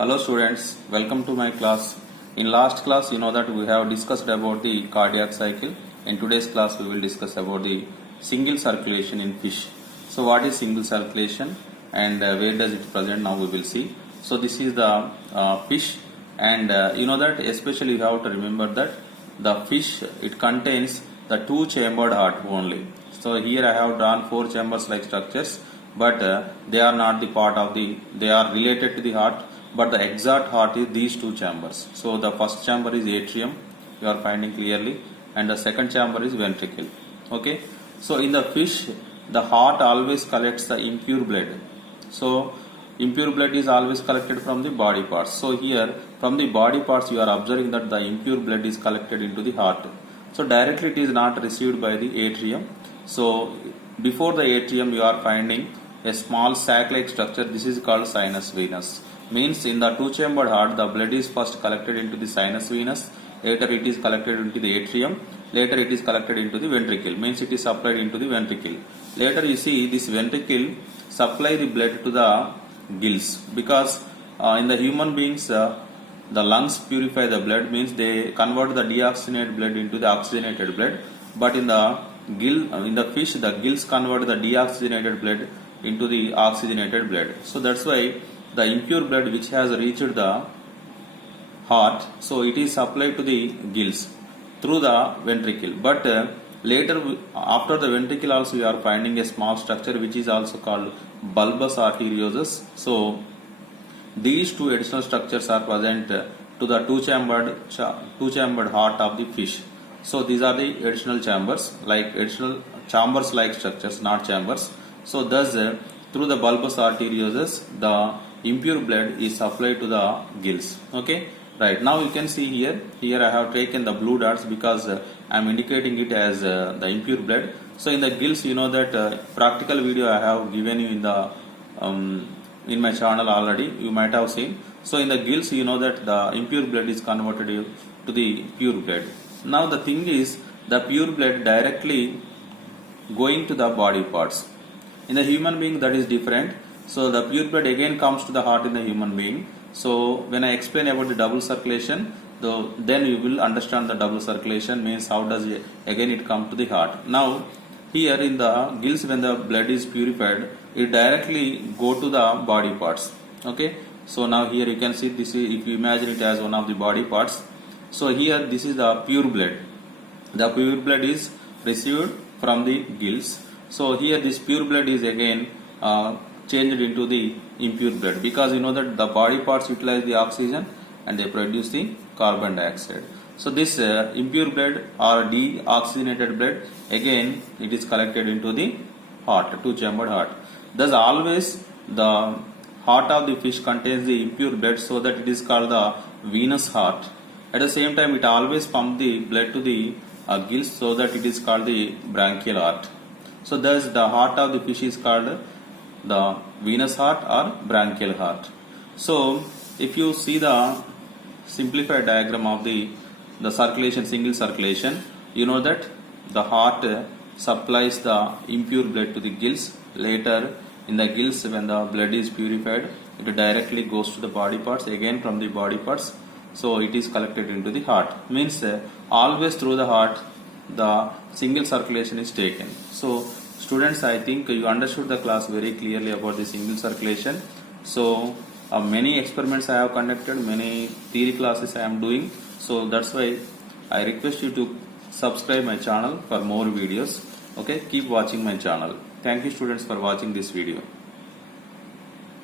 Hello students, welcome to my class. In last class you know that we have discussed about the cardiac cycle. In today's class we will discuss about the single circulation in fish. So what is single circulation and where does it present, now we will see. So this is the fish, and you know that especially you have to remember that the fish, it contains the two chambered heart only. So here I have drawn four chambers like structures, but they are not the part of the, they are related to the heart, but the exact heart is these two chambers. So the first chamber is atrium, you are finding clearly, and the second chamber is ventricle. Okay, so in the fish the heart always collects the impure blood. So impure blood is always collected from the body parts. So here from the body parts you are observing that the impure blood is collected into the heart. So directly it is not received by the atrium. So before the atrium you are finding a small sac like structure. This is called sinus venous. Means in the two chambered heart the blood is first collected into the sinus venous, later it is collected into the atrium, later it is collected into the ventricle. Means it is supplied into the ventricle. Later you see this ventricle supply the blood to the gills, because in the human beings the lungs purify the blood, means they convert the deoxygenated blood into the oxygenated blood, but in the in the fish the gills convert the deoxygenated blood into the oxygenated blood. So that's why the impure blood which has reached the heart, so it is supplied to the gills through the ventricle. But later after the ventricle also you are finding a small structure which is also called bulbous arteriosus. So these two additional structures are present to the two chambered heart of the fish. So these are the additional chambers, like additional chambers like structures, not chambers. So thus through the bulbous arteriosus the impure blood is supplied to the gills. Okay, right, now you can see here I have taken the blue dots because I am indicating it as the impure blood. So in the gills, you know that practical video I have given you in the in my channel already, you might have seen. So in the gills you know that the impure blood is converted to the pure blood. Now the thing is, the pure blood directly going to the body parts. In the human being that is different. So the pure blood again comes to the heart in the human being. So when I explain about the double circulation, then you will understand the double circulation means how does it, again it come to the heart. Now here in the gills, when the blood is purified, it directly go to the body parts. Okay, so now here you can see this is, if you imagine it as one of the body parts. So here this is the pure blood. The pure blood is received from the gills. So here this pure blood is again changed into the impure blood, because you know that the body parts utilize the oxygen and they produce the carbon dioxide. So this impure blood or deoxygenated blood again it is collected into the heart, two chambered heart. Thus always the heart of the fish contains the impure blood, so that it is called the venous heart. At the same time it always pumps the blood to the gills, so that it is called the branchial heart. So thus the heart of the fish is called the venous heart or branchial heart. So if you see the simplified diagram of the circulation, single circulation, you know that the heart supplies the impure blood to the gills. Later in the gills, when the blood is purified, it directly goes to the body parts, again from the body parts, so it is collected into the heart. Means always through the heart the single circulation is taken. So students, I think you understood the class very clearly about the single circulation. So many experiments I have conducted, many theory classes I am doing. So that's why I request you to subscribe my channel for more videos. Okay, keep watching my channel. Thank you students for watching this video.